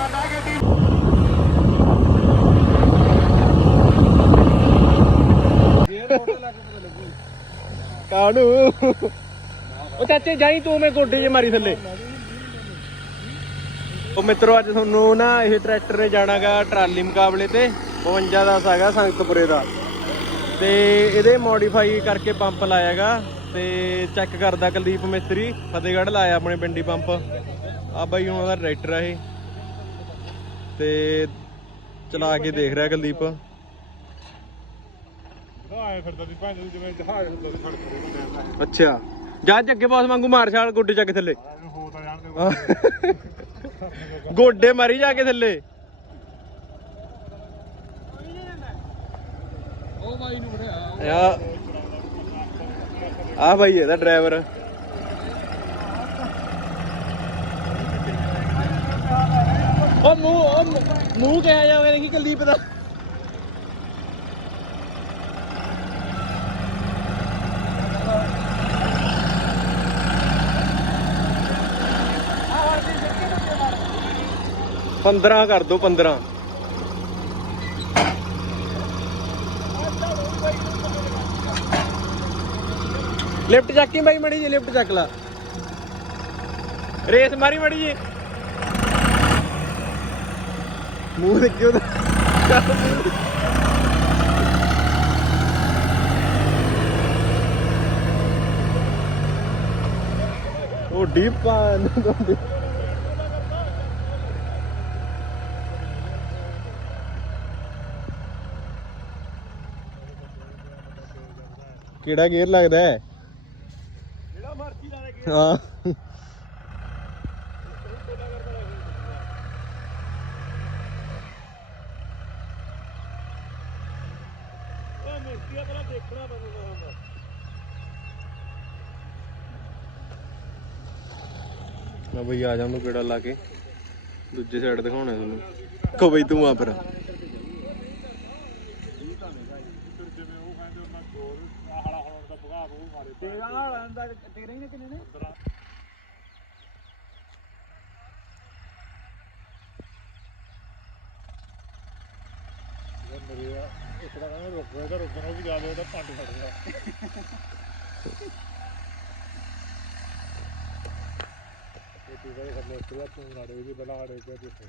ਜਾਂਦਾ ਗੱਡੀ ਕਾਣੂ। ਉਹ ਚਾਚੇ ਜਾਈ ਤੂੰ ਮੈਂ ਗੋਡੇ 'ਚ ਮਾਰੀ ਥੱਲੇ। ਉਹ ਮਿੱਤਰੋ ਅੱਜ ਤੁਹਾਨੂੰ ਨਾ ਇਹ ਟਰੈਕਟਰ ਨੇ ਜਾਣਾਗਾ ਟਰਾਲੀ ਮੁਕਾਬਲੇ ਤੇ 52 ਦਾ ਹੈਗਾ ਸੰਗਤਪੁਰੇ ਦਾ। ਤੇ ਇਹਦੇ ਮੋਡੀਫਾਈ ਕਰਕੇ ਪੰਪ ਲਾਇਆਗਾ ਤੇ ਚੈੱਕ ਕਰਦਾ ਕੁਲਦੀਪ ਮਿਸਤਰੀ ਫਤਿਹਗੜ੍ਹ ਲਾਇਆ ਆਪਣੇ ਪਿੰਡੀ ਪੰਪ ਆ ਬਾਈ ਹੁਣ ਉਹਦਾ ਟਰੈਕਟਰ ਆ ਇਹ। ਤੇ ਚਲਾ ਕੇ ਦੇਖ ਰਿਹਾ ਕੁਲਦੀਪ। ਆਏ ਫਿਰਦਾ ਸੀ ਭਾਂਜ ਜਿਵੇਂ ਜਹਾਜ਼ ਹੁੰਦਾ ਸੀ ਸੜਕ ਤੇ ਅੱਛਾ। ਜਾ ਜੱਗੇ ਬਾਸ ਵਾਂਗੂ ਮਾਰ ਛਾਲ ਗੋਡੇ ਚੱਕ ਥੱਲੇ। ਹੋ ਤਾਂ ਜਾਣਦੇ ਗੋਡੇ ਮਾਰੀ ਜਾ ਕੇ ਥੱਲੇ। ਉਹ ਬਾਈ ਨੂੰ ਫੜਿਆ ਆ ਆ ਭਾਈ ਇਹਦਾ ਡਰਾਈਵਰ ਉਹ ਮੂੰਹ, ਉਹ ਮੂੰਹ- ਕਿਹਾ ਜਾਵੇ ਦੇਖੀ ਕੁਲਦੀਪ ਦਾ। ਪੰਦਰਾਂ ਕਰ ਦੋ 15 ਲਿਫਟ ਚੱਕੀ ਬਾਈ, ਮੜੀ ਜੀ ਲਿਫਟ ਚੱਕ ਲਾ। ਰੇਸ ਮਾਰੀ, ਮੜੀ ਜੀ ਮੂੰਹ ਦੇਖਿਓ ਉਹਦਾ ਉਹ ਡੀਪ ਪਾਣ ਕਿਹੜਾ ਗੇਅਰ ਲੱਗਦਾ ਹੈ? ਜਿਹੜਾ ਮਰਜ਼ੀ ਲਾ ਦੇ ਹਾਂ ਉਹ ਮਿਸਤਰੀ ਪਹਿਲਾਂ ਦੇਖਣਾ ਪੈਂਦਾ ਹੁੰਦਾ ਨਾ ਬਈ, ਆ ਜਾ ਉਹਨੂੰ ਕਿਹੜਾ ਲਾ ਕੇ। ਦੂਜੇ ਸਾਈਡ ਦਿਖਾਉਣਾ ਤੁਹਾਨੂੰ। ਕੋ ਬਈ ਤੂੰ ਆ ਪਰ ਜਿਵੇਂ ਉਹ ਕਹਿੰਦੇ ਉਹਨਾਂ ਗੋਲ ਹਾਲਾ ਹਾਲਾ ਦਾ ਬੁਗਾ ਉਹ ਮਾਰੇ ਤੇਰਾ ਹਾਲਾਂ ਦਾ ਤੇਰੇ ਹੀ ਨੇ ਕਿੰਨੇ ਨੇ ਮੇਰੇ ਆ ਇੱਕ ਦਾ ਕਹਿੰਦਾ ਰੁਕ ਗਿਆ ਰੁਕਣ ਉਹ ਵੀ ਜਾ ਲਿਆ ਉਹਦਾ ਪੰਡ ਫੜ ਗਿਆ ਇਹ ਤੂੰ ਬੜੇ ਤੂੰ ਨਾੜੇ ਵੀ ਬਲਾ ਆੜੇ ਤੇ ਦੇਖੋ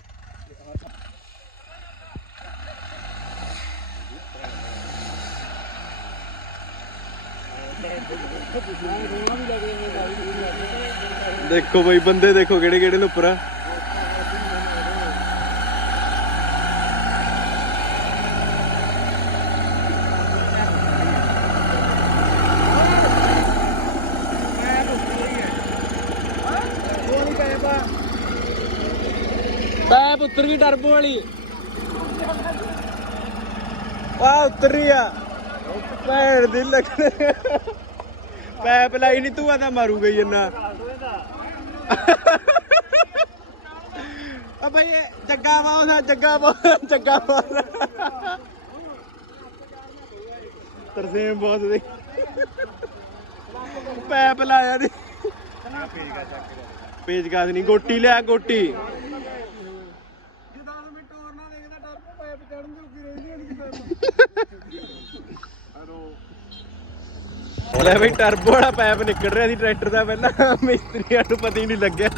ਦੇਖੋ ਬਈ, ਬੰਦੇ ਦੇਖੋ ਕਿਹੜੇ ਕਿਹੜੇ ਨੇ ਉੱਪਰ ਆ ਉਹ ਨਹੀਂ ਕਹੇ ਪਾ ਪੈਪ ਉੱਤਰ ਗਈ ਟਰਬੋ ਵਾਲੀ। ਆ ਉੱਤਰ ਰਹੀ ਆ। ਭੈਣ ਦੀ ਲੱਗਣੇ ਪੈਪ ਲਾਈ ਨਹੀਂ ਤੂੰ ਤਾਂ ਮਾਰੂਗਾ ਹੀ ਇੰਨਾ। ਆ ਭਾਈ ਜੱਗਾ ਬਾਉ ਦਾ ਜੱਗਾ ਬਾਉ ਜੱਗਾ ਬਾਉ ਤਰਸੇਮ ਬਹੁਤ ਦੇ ਪੈਪ ਲਾਇਆ ਦੀ ਪੇਜਕਾਸ ਨਹੀਂ ਗੋਟੀ ਲਿਆ, ਗੋਟੀ ਜੇ 10 ਮਿੰਟ ਹੋਰ ਨਾ ਦੇਖਦਾ ਟਰਬੋ ਪਾਈਪ ਚੜਨ ਜੋਗੀ ਰਹਿੰਦੀ ਨਹੀਂ ਲੈ ਬਈ ਟਰਬੋ ਵਾਲਾ ਪੈਪ ਨਿਕਲ ਰਿਹਾ ਸੀ ਟਰੈਕਟਰ ਦਾ ਪਹਿਲਾਂ। ਮਿਸਤਰੀਆਂ ਨੂੰ ਪਤਾ ਹੀ ਨਹੀਂ ਲੱਗਿਆ।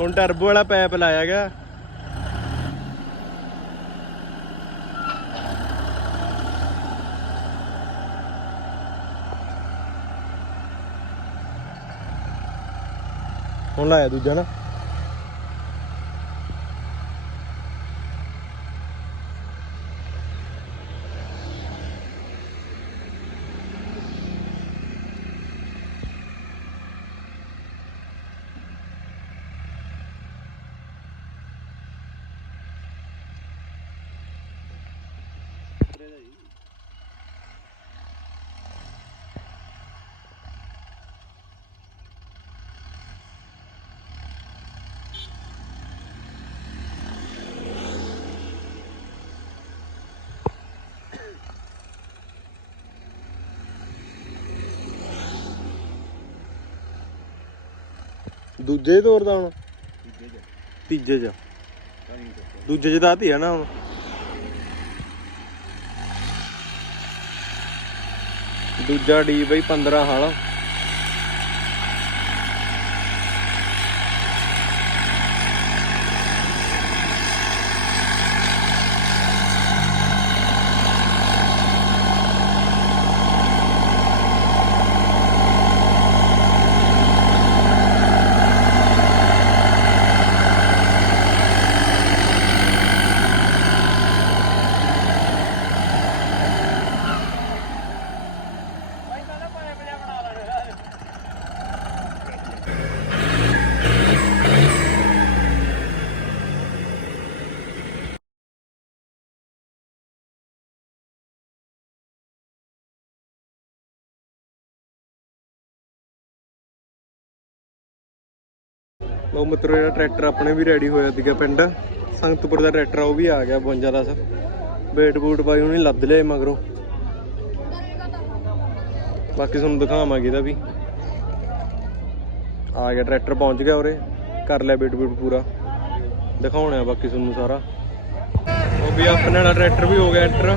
ਹੁਣ ਟਰਬੋ ਵਾਲਾ ਪੈਪ ਲਾਇਆ ਗਿਆ। ਹੁਣ ਲਾਇਆ ਦੂਜਾ ਨਾ। ਦੂਜੇ ਤੋਰਦਾ ਹੁਣ? ਤੀਜੇ ਚ। ਦੂਜੇ ਚ ਤਾਂ ਆਤੀ ਆ ਨਾ ਹੁਣ। ਦੂਜਾ ਡੀ ਬਾਈ 15 ਹਾਲ ਲੋ ਮਿੱਤਰੋ, ਜਿਹੜਾ ਟਰੈਕਟਰ ਆਪਣੇ ਵੀ ਰੈਡੀ ਹੋਇਆ ਸੀਗਾ ਪਿੰਡ। ਸੰਗਤਪੁਰ ਦਾ ਟਰੈਕਟਰ ਉਹ ਵੀ ਆ ਗਿਆ 52 ਦਾ ਸਰ। ਵੇਟ ਬੂਟ ਬਾਈ ਉਹਨੇ ਲੱਦ ਲਿਆ ਮਗਰੋਂ। ਬਾਕੀ ਤੁਹਾਨੂੰ ਦਿਖਾਵਾਂਗੇ ਇਹਦਾ ਵੀ। ਆ ਗਿਆ ਟਰੈਕਟਰ, ਪਹੁੰਚ ਗਿਆ ਉਰੇ। ਕਰ ਲਿਆ ਵੇਟ ਬੂਟ ਪੂਰਾ। ਦਿਖਾਉਣਾ ਬਾਕੀ ਤੁਹਾਨੂੰ ਸਾਰਾ। ਉਹ ਵੀ ਆਪਣੇ ਵਾਲਾ ਟਰੈਕਟਰ ਵੀ ਹੋ ਗਿਆ ਐਂਟਰ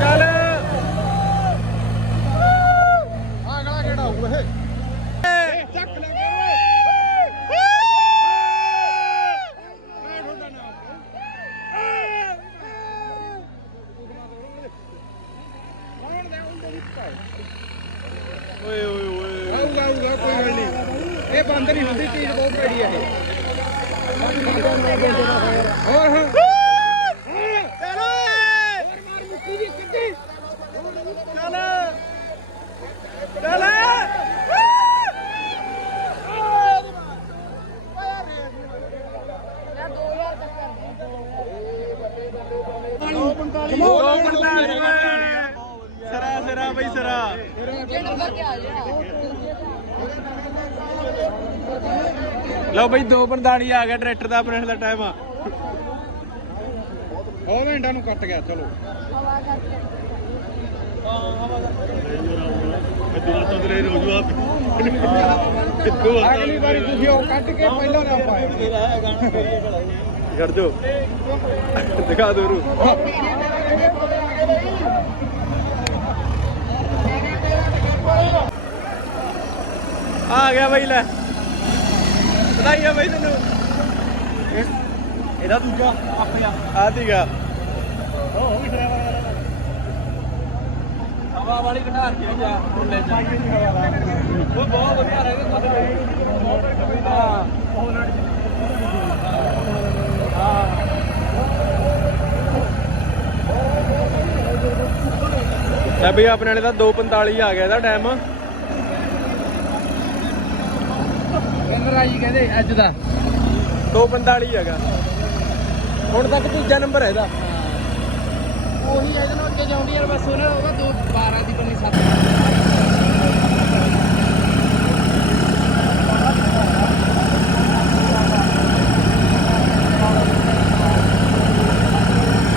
ਚੱਲ ਅਗਲਾ ਕਿਹੜਾ ਹੋਊ ਇਹ ਚੱਕ ਲੈ ਓਏ ਮੈਂ ਤੁਹਾਡਾ ਨਾਮ ਕੌਣ ਦੇ ਉਹਦੇ ਵਿੱਚ ਓਏ ਓਏ ਓਏ ਆਊਗਾ ਆਊਗਾ ਕੋਈ ਗੱਲ ਨਹੀਂ ਇਹ ਬੰਦ ਨਹੀਂ ਹੁੰਦੀ ਚੀਜ਼ ਬਹੁਤ ਭੈੜੀ ਹੈ ਇਹ। ਹੋਰ ਹਾਂ ਚਲੋ ਹੋਰ। ਮਾਰ ਮੁੱਕੀ ਦੀ ਕਿੱਡੀ ਚੱਲ ਚੱਲ ਸਰਾ ਸਰਾ ਬਈ ਸਰਾ। ਲਓ ਬਈ 245 ਆ ਗਿਆ ਟਰੈਕਟਰ ਦਾ ਆਪਣੇ ਦਾ ਟਾਈਮ ਆ। ਉਹ ਘੰਟਾ ਨੂੰ ਕੱਟ ਗਿਆ ਚਲੋ। ਅਗਲੀ ਵਾਰੀ ਤੁਸੀਂ ਉਹ ਕੱਟ ਕੇ ਪਹਿਲਾਂ ਨਾ ਪਾਇਓ। ਕਰ ਜੋ ਦਿਖਾ ਦੋ ਰੂ ਆ ਗਿਆ ਬਈ ਲੈ। ਵਧਾਈ ਆ ਬਈ ਤੈਨੂੰ ਇਹਦਾ ਦੂਜਾ ਆਪਿਆ ਆ ਦੀਗਾ ਹਵਾ ਵਾਲੀ ਘਟਾਰ ਕੇ ਜਾ ਫੁੱਲੇ ਚ ਉਹ ਬਹੁਤ ਵਧੀਆ ਰਹੇ ਹਾਂ ਲੈ ਬਈ ਆਪਣੇ ਵਾਲੇ ਦਾ 245 ਆ ਗਿਆ ਇਹਦਾ ਟਾਈਮ ਗੰਗਰਾਜੀ ਕਹਿੰਦੇ ਅੱਜ ਦਾ। 245 ਹੈਗਾ। ਹੁਣ ਤੱਕ ਦੂਜਾ ਨੰਬਰ ਹੈ ਇਹਦਾ। ਉਹੀ ਇਹਦੇ ਨਾਲ ਅੱਗੇ ਜਾਉਂਦੀ ਯਾਰ ਬਸ ਉਹਨਾਂ ਉਹਦਾ 2 12 ਦੀ ਬਣੀ 7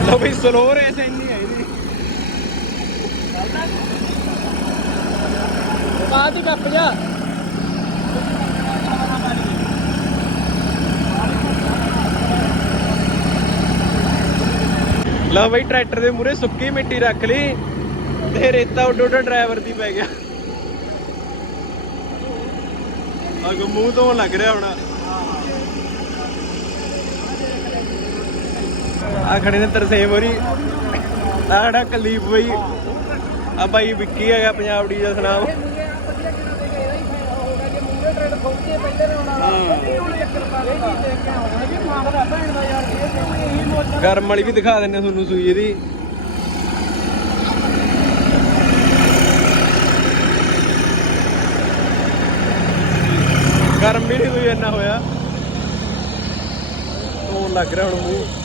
ਲੋ ਬਈ ਸਲੋ ਰੇਸ ਇੰਨੀ ਹੈ ਇਹਦੀ। ਬਾਅਦ ਹੀ ਕੱਪ ਜਾ ਲਓ ਬਈ ਟਰੈਕਟਰ ਦੇ ਮੂਰੇ ਸੁੱਕੀ ਮਿੱਟੀ ਰੱਖ ਲਈ ਤੇ ਰੇਤਾ ਉੱਡ ਉੱਡ ਡਰਾਈਵਰ ਦੀ ਪੈ ਗਿਆ। ਅਗ ਮੂੰਹ ਤੋਂ ਲੱਗ ਰਿਹਾ ਹੁਣ। ਆ ਖੜੇ ਨੇ ਤਰਸੇਮ ਹੋਰੀ। ਆ ਖੜਾ ਕਲੀਪ ਬਈ ਆ ਬਾਈ ਵਿੱਕੀ ਹੈਗਾ ਪੰਜਾਬ ਡੀ ਦਾ ਸੁਨਾਮ ਗਰਮ ਵਾਲੀ ਵੀ ਦਿਖਾ ਦਿੰਨੇ ਤੁਹਾਨੂੰ ਸੂਈ ਇਹਦੀ। ਗਰਮ ਵੀ ਨਹੀਂ ਕੋਈ ਇੰਨਾ ਹੋਇਆ। ਲੱਗ ਰਿਹਾ ਹੁਣ ਮੂੰਹ।